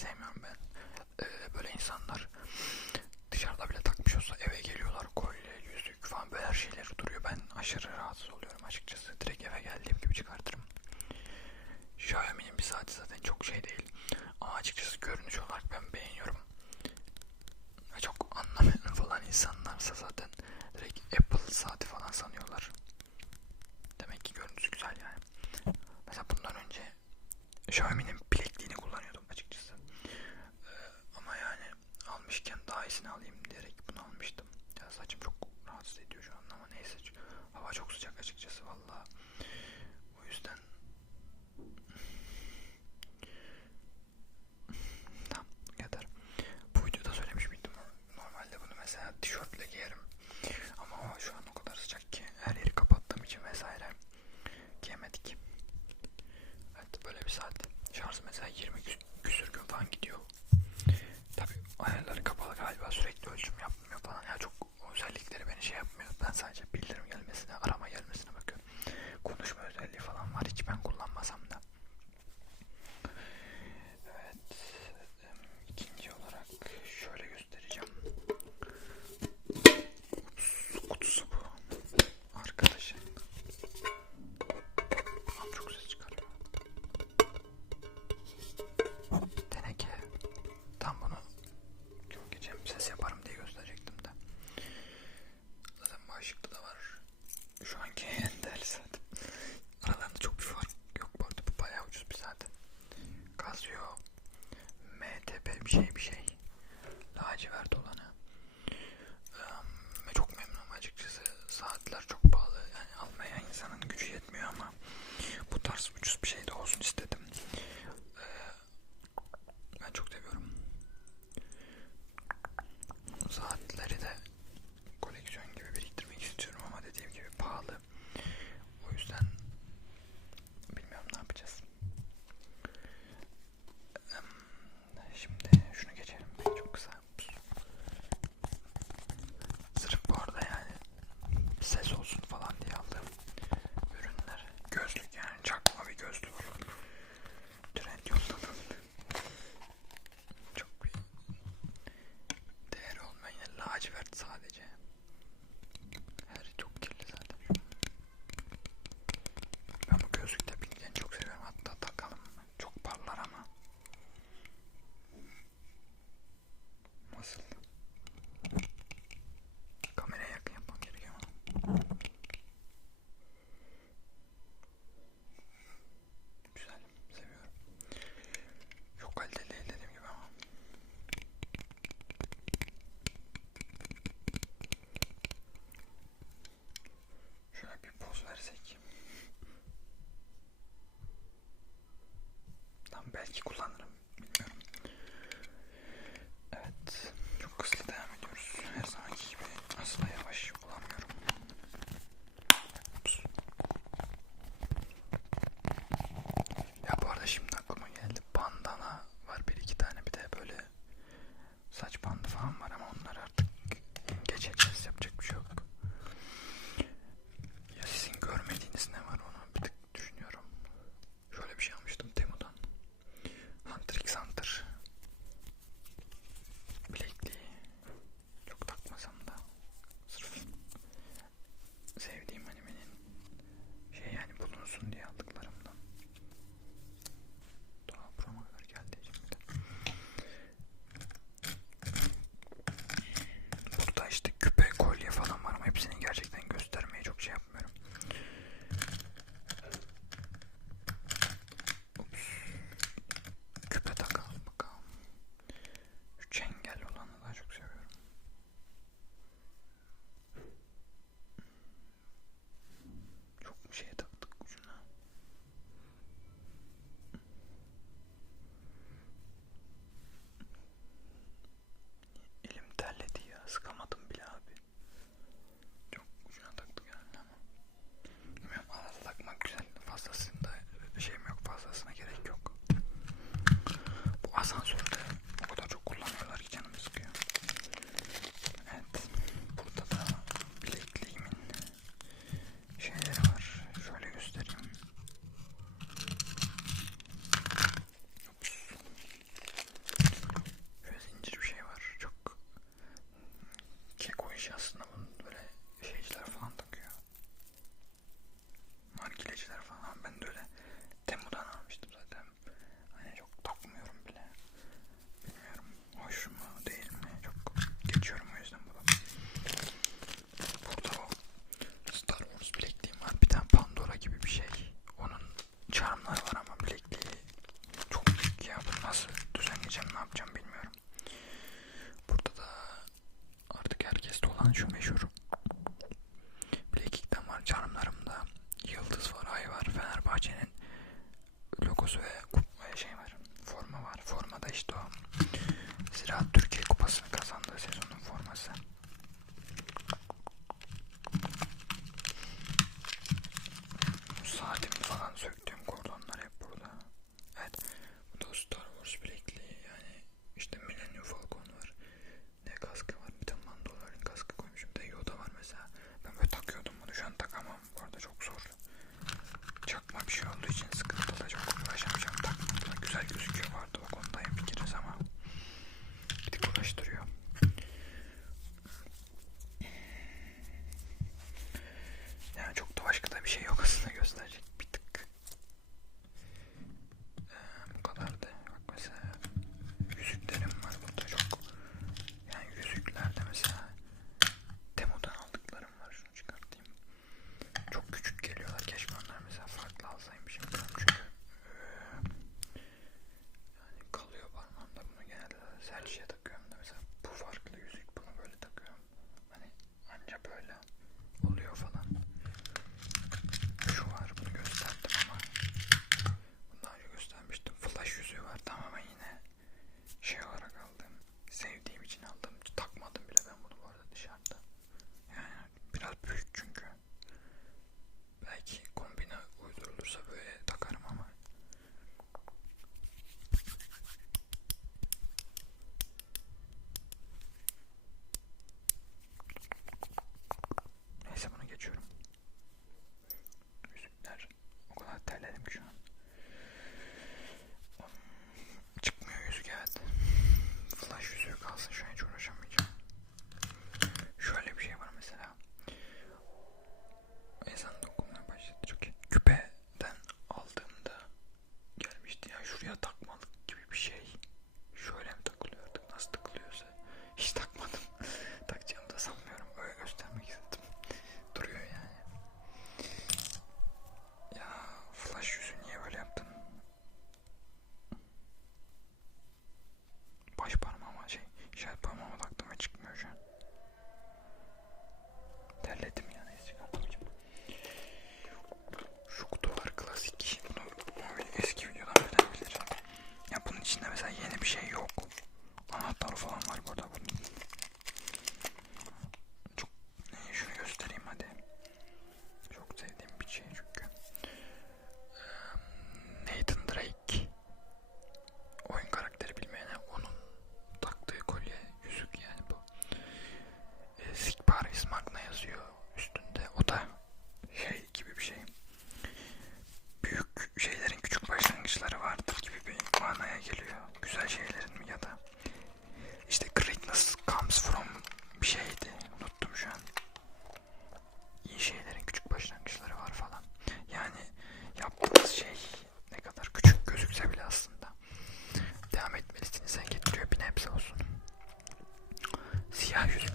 sevmiyorum ben. Ee, böyle insanlar dışarıda bile takmış olsa eve geliyorlar kolye, yüzük falan böyle her şeyleri duruyor. Ben aşırı rahatsız oluyorum açıkçası. Direkt eve geldiğim gibi çıkartırım. Xiaomi'nin bir saati zaten çok şey değil. Ama açıkçası görünüş olarak ben beğeniyorum. Çok anlamayan falan insanlarsa zaten direkt Apple saati falan sanıyorlar. Demek ki görüntüsü güzel yani. Mesela bundan önce Xiaomi'nin sadece сейчас нам şeylerin küçük başlangıçları vardır gibi bir manaya geliyor. Güzel şeylerin mi ya da. İşte greatness comes from bir şeydi. Unuttum şu an. İyi şeylerin küçük başlangıçları var falan. Yani yaptığınız şey ne kadar küçük gözükse bile aslında devam etmelisiniz etmelisinize getiriyor bir nebze olsun. Siyah yüz